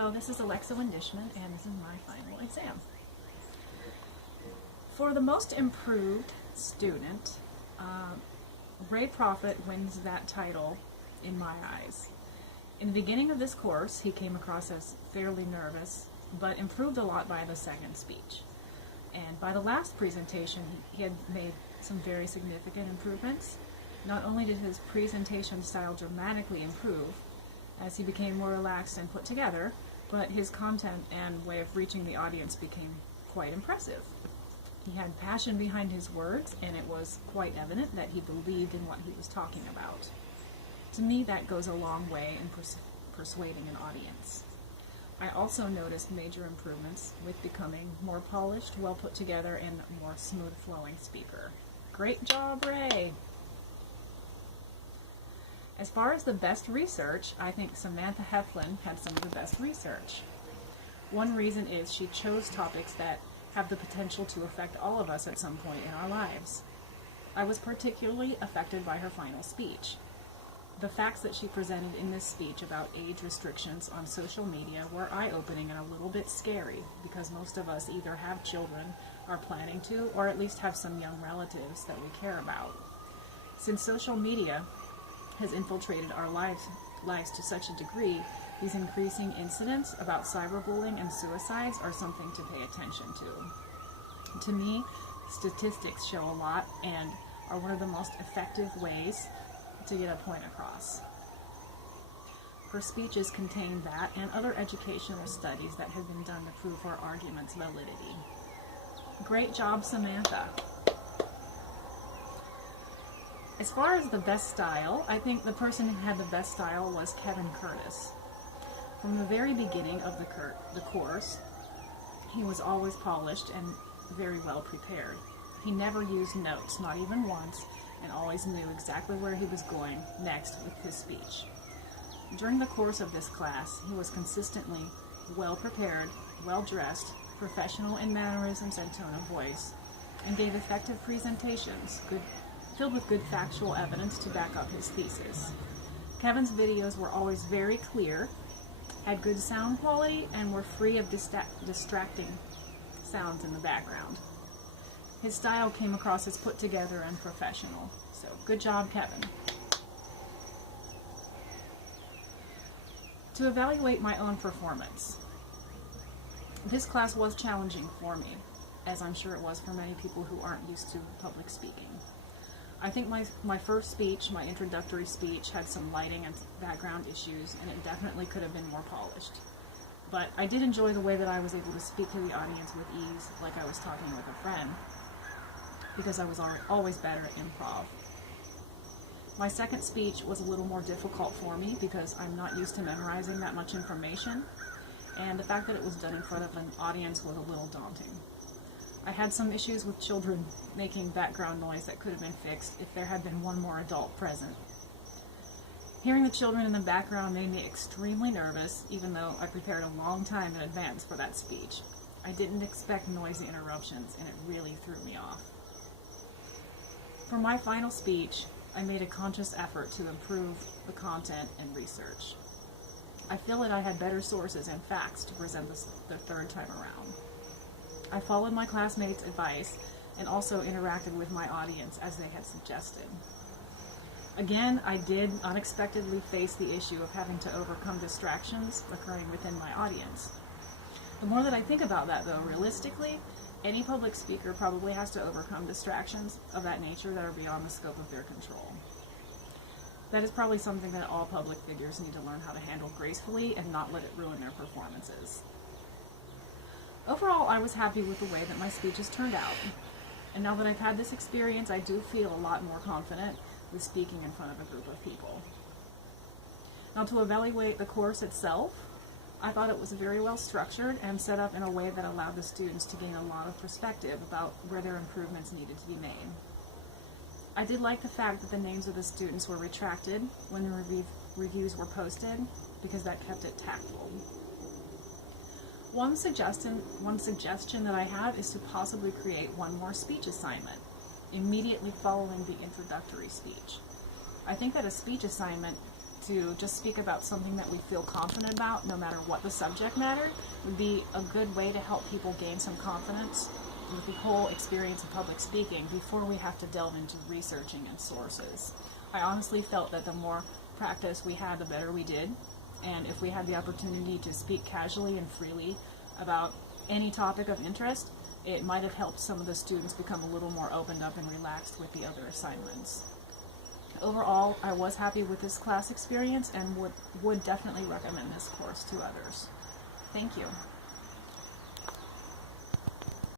So this is Alexa Windischman, and this is my final exam. For the most improved student, Ray Prophet wins that title in my eyes. In the beginning of this course, he came across as fairly nervous, but improved a lot by the second speech. And by the last presentation, he had made some very significant improvements. Not only did his presentation style dramatically improve, as he became more relaxed and put together, but his content and way of reaching the audience became quite impressive. He had passion behind his words, and it was quite evident that he believed in what he was talking about. To me, that goes a long way in persuading an audience. I also noticed major improvements with becoming more polished, well put together, and a more smooth-flowing speaker. Great job, Ray! As far as the best research, I think Samantha Heflin had some of the best research. One reason is she chose topics that have the potential to affect all of us at some point in our lives. I was particularly affected by her final speech. The facts that she presented in this speech about age restrictions on social media were eye-opening and a little bit scary, because most of us either have children, are planning to, or at least have some young relatives that we care about. Since social media has infiltrated our lives to such a degree, these increasing incidents about cyberbullying and suicides are something to pay attention to. To me, statistics show a lot and are one of the most effective ways to get a point across. Her speeches contain that and other educational studies that have been done to prove her argument's validity. Great job, Samantha. As far as the best style, I think the person who had the best style was Kevin Curtis. From the very beginning of the course, he was always polished and very well prepared. He never used notes, not even once, and always knew exactly where he was going next with his speech. During the course of this class, he was consistently well prepared, well dressed, professional in mannerisms and tone of voice, and gave effective presentations, filled with good factual evidence to back up his thesis. Kevin's videos were always very clear, had good sound quality, and were free of distracting sounds in the background. His style came across as put together and professional. So, good job, Kevin. To evaluate my own performance, this class was challenging for me, as I'm sure it was for many people who aren't used to public speaking. I think my first speech, my introductory speech, had some lighting and background issues, and it definitely could have been more polished. But I did enjoy the way that I was able to speak to the audience with ease, like I was talking with a friend, because I was always better at improv. My second speech was a little more difficult for me because I'm not used to memorizing that much information, and the fact that it was done in front of an audience was a little daunting. I had some issues with children making background noise that could have been fixed if there had been one more adult present. Hearing the children in the background made me extremely nervous, even though I prepared a long time in advance for that speech. I didn't expect noisy interruptions, and it really threw me off. For my final speech, I made a conscious effort to improve the content and research. I feel that I had better sources and facts to present the third time around. I followed my classmates' advice and also interacted with my audience as they had suggested. Again, I did unexpectedly face the issue of having to overcome distractions occurring within my audience. The more that I think about that, though, realistically, any public speaker probably has to overcome distractions of that nature that are beyond the scope of their control. That is probably something that all public figures need to learn how to handle gracefully and not let it ruin their performances. Overall, I was happy with the way that my speeches turned out. And now that I've had this experience, I do feel a lot more confident with speaking in front of a group of people. Now, to evaluate the course itself, I thought it was very well structured and set up in a way that allowed the students to gain a lot of perspective about where their improvements needed to be made. I did like the fact that the names of the students were retracted when the reviews were posted, because that kept it tactful. One suggestion that I have is to possibly create one more speech assignment immediately following the introductory speech. I think that a speech assignment to just speak about something that we feel confident about, no matter what the subject matter, would be a good way to help people gain some confidence with the whole experience of public speaking before we have to delve into researching and sources. I honestly felt that the more practice we had, the better we did, and if we had the opportunity to speak casually and freely about any topic of interest, it might have helped some of the students become a little more opened up and relaxed with the other assignments. Overall, I was happy with this class experience and would definitely recommend this course to others. Thank you.